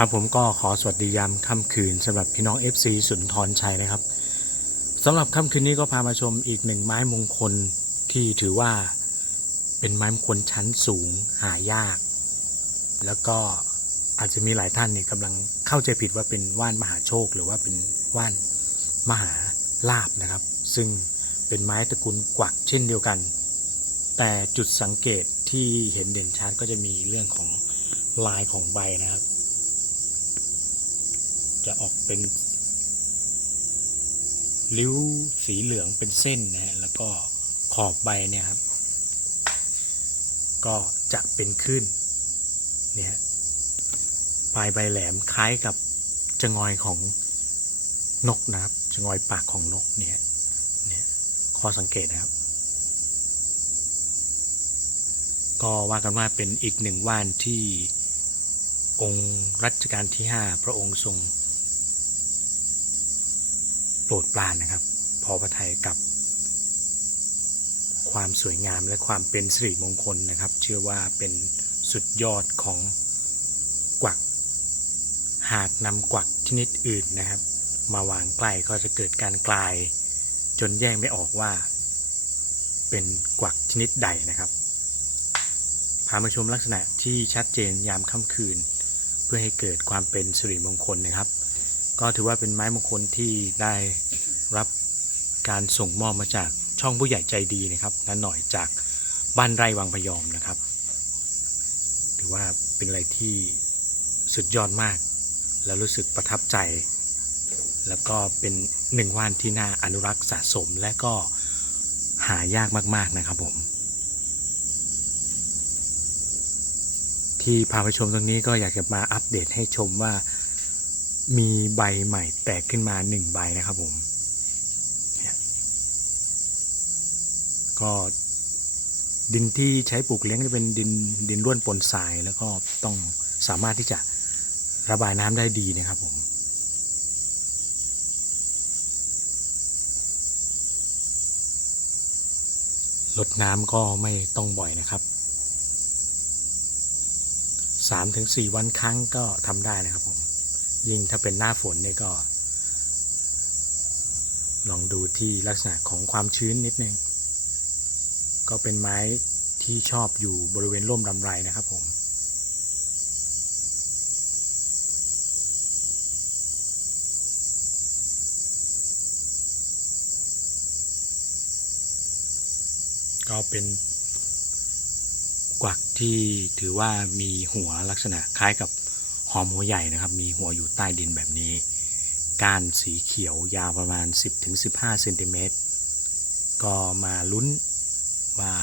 ครับผมก็ขอสวัสดียามค่ำคืนสำหรับพี่น้อง FC สุนทรชัยนะครับสำหรับค่ำคืนนี้ก็พามาชมอีกหนึ่งไม้มงคลที่ถือว่าเป็นไม้มงคลชั้นสูงหายาก แล้วก็อาจจะมีหลายท่านเนี่ยกำลังเข้าใจผิดว่าเป็นว่านมหาโชค หรือว่าเป็นว่านมหา ลาบนะครับ ซึ่งเป็นไม้ตระกูลกวักเช่นเดียวกัน แต่จุดสังเกตที่เห็นเด่นชัดก็จะมีเรื่องของลายของใบนะครับ จะออกเป็นริ้วสีเหลืองเป็นเส้นนะฮะแล้วก็ขอบใบเนี่ยครับ ก็จะเป็นขึ้นเนี่ยปลายใบแหลมคล้ายกับจะงอยของ นกนะครับจะงอยปากของนกเนี่ยเนี่ยข้อสังเกตนะครับ ก็ว่ากันว่าเป็นอีกหนึ่งว่านที่องค์รัชกาลที่ 5 พระองค์ทรง โปรดปรานนะครับ พอพระไทยกับ ความสวยงามและความเป็นสิริมงคลนะครับ เชื่อว่าเป็นสุดยอดของกวัก หากนำกวักชนิดอื่นนะครับ มาวางใกล้ก็จะเกิดการกลาย จนแยกไม่ออกว่า เป็นกวักชนิดใดนะครับพามาชมลักษณะที่ชัดเจนยามค่ำคืน เพื่อให้เกิดความเป็นสิริมงคลนะครับ ก็ถือว่าเป็นไม้มงคลที่ได้รับการส่งมอบมาจากช่องผู้ใหญ่ใจดีนะครับนันหน่อยจากบ้านไร่วังพยอมนะครับ ถือว่าเป็นอะไรที่สุดยอดมาก แล้วรู้สึกประทับใจ แล้วก็เป็นหนึ่งว่านที่น่าอนุรักษ์สะสมและก็หายากมากๆนะครับผม ที่พาไปชมตรงนี้ก็อยากจะมาอัปเดตให้ชมว่ามีใบใหม่แตกขึ้นมาหนึ่งใบนะครับผม ก็ดินที่ใช้ปลูกเลี้ยงจะเป็นดินดินร่วนปนทราย แล้วก็ต้องสามารถที่จะระบายน้ำได้ดีนะครับผม ลดน้ำก็ไม่ต้องบ่อยนะครับสามถึงสี่วันครั้งก็ทำได้นะครับผม ยิ่งถ้าเป็นหน้าฝนเนี่ยก็ ลองดูที่ลักษณะของความชื้นนิดนึง ก็เป็นไม้ที่ชอบอยู่บริเวณร่มรำไรนะครับผม ก็เป็นกวักที่ถือว่ามีหัวลักษณะคล้ายกับหอมหัวใหญ่นะครับ มีหัวอยู่ใต้ดินแบบนี้ ก้านสีเขียวยาวประมาณ 10-15เซนติเมตรก็มาลุ้นว่า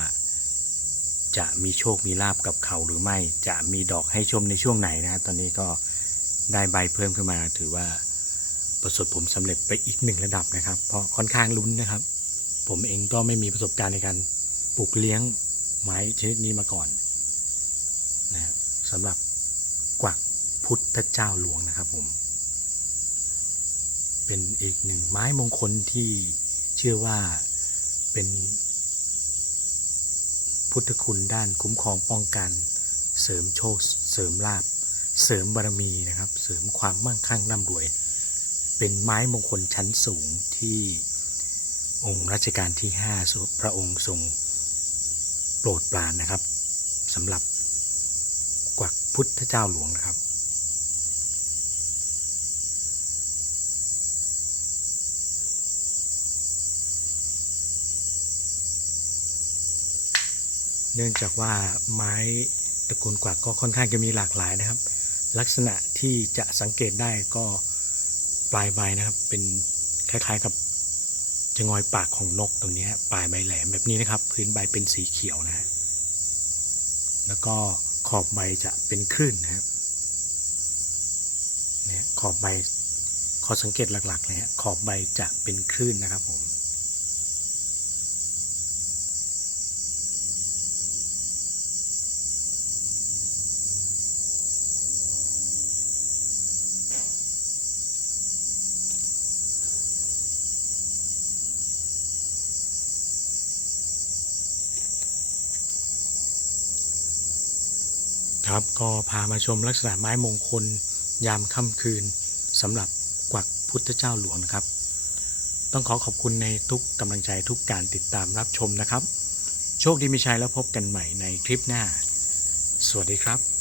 จะมีโชคมีลาบกับเขาหรือไม่จะมีดอกให้ชมในช่วงไหนนะตอนนี้ก็ได้ใบเพิ่มขึ้นมา ถือว่าประสบผลสำเร็จไปอีกหนึ่งระดับนะครับ เพราะค่อนข้างลุ้นนะครับ ผมเองก็ไม่มีประสบการณ์ในการ ปลูกเลี้ยงไม้ชนิดนี้มาก่อนนะครับสำหรับกวักพุทธเจ้าหลวงนะครับผม เป็นอีกหนึ่งไม้มงคลที่เชื่อว่าเป็น พุทธคุณด้านคุ้มครองป้องกัน เสริมโชค เสริมลาบเสริมบารมีนะครับ เสริมความมั่งคั่งร่ำรวย เป็นไม้มงคลชั้นสูงที่องค์รัชกาลที่ 5 พระองค์ทรง ปรดปรานนะครับสำหรับกวักพุทธเจ้าหลวงนะครับ เนื่องจากว่าไม้ตระกูลกวักก็ค่อนข้างจะมีหลากหลายนะครับ ลักษณะที่จะสังเกตได้ก็ปลายใบนะครับ เป็นคล้ายๆกับ จะงอยปากของนกตรงนี้ปลายใบแหลมแบบนี้นะครับ พื้นใบเป็นสีเขียวนะฮะแล้วก็ขอบใบจะเป็นคลื่นนะครับเนี่ยขอบใบข้อสังเกตหลักๆเลยฮะขอบใบจะเป็นคลื่นนะครับผม ครับก็พามาชมลักษณะไม้มงคล ยามค่ำคืนสำหรับกวักพุทธเจ้าหลวงนะครับ ต้องขอขอบคุณในทุกกำลังใจทุกการติดตามรับชมนะครับ โชคดีมีชัยแล้วพบกันใหม่ในคลิปหน้า สวัสดีครับ